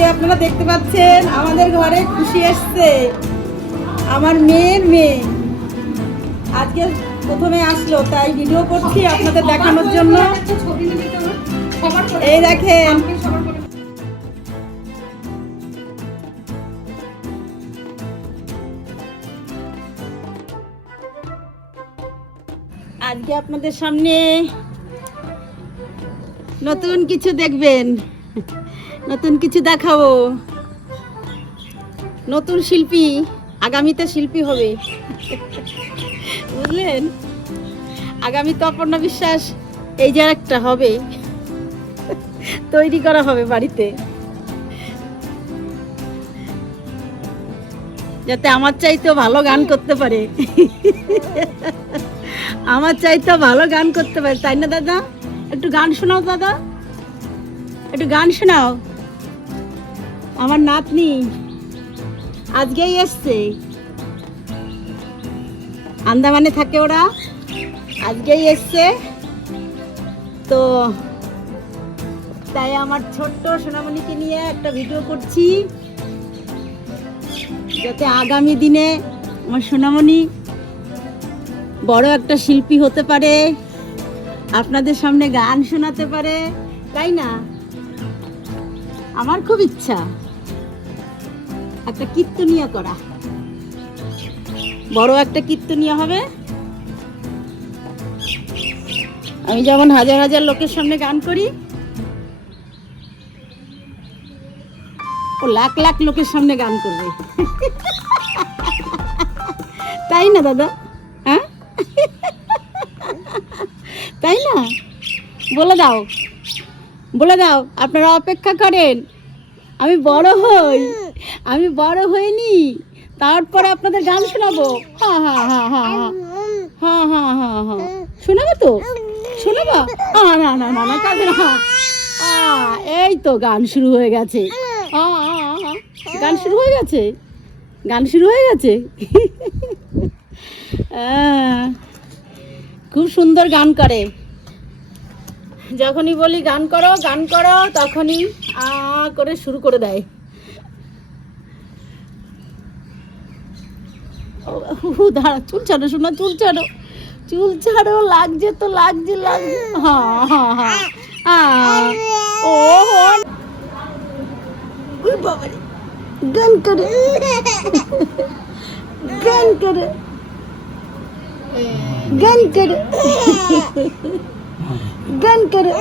আজকে আপনারা দেখতে পাচ্ছেন আমাদের ঘরে খুশি এসছে, আমার মেয়ের মেয়ে আজকে প্রথমে আসলো, তাই ভিডিও করছি আপনাদের দেখানোর জন্য। এই দেখেন আজকে আপনাদের সামনে নতুন কিছু দেখবেন, নতুন কিছু দেখাবো। নতুন শিল্পী, আগামীতে শিল্পী হবে, বুঝলেন? আগামীতে অপর্ণা বিশ্বাস এই যে একটা হবে, তৈরি করা হবে বাড়িতে, যাতে আমার চাইতেও ভালো গান করতে পারে। আমার চাইতেও ভালো গান করতে পারে, তাই না দাদা? একটু গান শোনাও দাদা, একটু গান শোনাও। আমার নাতনি আজকেই এসছে, আন্দামানে থাকে ওরা, আজকেই এসছে তো, তাই আমার ছোট্ট সোনামণিকে নিয়ে একটা ভিডিও করছি, যাতে আগামী দিনে আমার সোনামণি বড় একটা শিল্পী হতে পারে, আপনাদের সামনে গান শোনাতে পারে, তাই না? আমার খুব ইচ্ছা একটা কীর্তনিয়া করা, বড় একটা কীর্তনিয়া হবে। আমি যেমন হাজার হাজার লোকের সামনে গান করি, ও লাখ লাখ লোকের সামনে গান করবে। তাই না দাদা? হ্যাঁ, তাই না? বলে দাও, বলে দাও, আপনারা অপেক্ষা করেন, আমি বড় হই, আমি বড় হইনি, তারপরে আপনাদের গান শোনাবো। হ্যাঁ হ্যাঁ হ্যাঁ হ্যাঁ হ্যাঁ হ্যাঁ হ্যাঁ হ্যাঁ, শোনাবো তো, শোনাবো। না না না না না, কাঁদে না। এই তো গান শুরু হয়ে গেছে, গান শুরু হয়ে গেছে, গান শুরু হয়ে গেছে। খুব সুন্দর গান করে, যখনই বলি গান করো গান করো, তখনই করে শুরু করে দেয়। দাঁড়া, চুল ছাড়ো শোনা, চুল ছাড়ো, চুল ছাড়ো, লাগছে তো, লাগছে লাগছে। হ্যাঁ হ্যাঁ হ্যাঁ, ও বাবারে, গান করে, গান করে, গান করে, গান করে।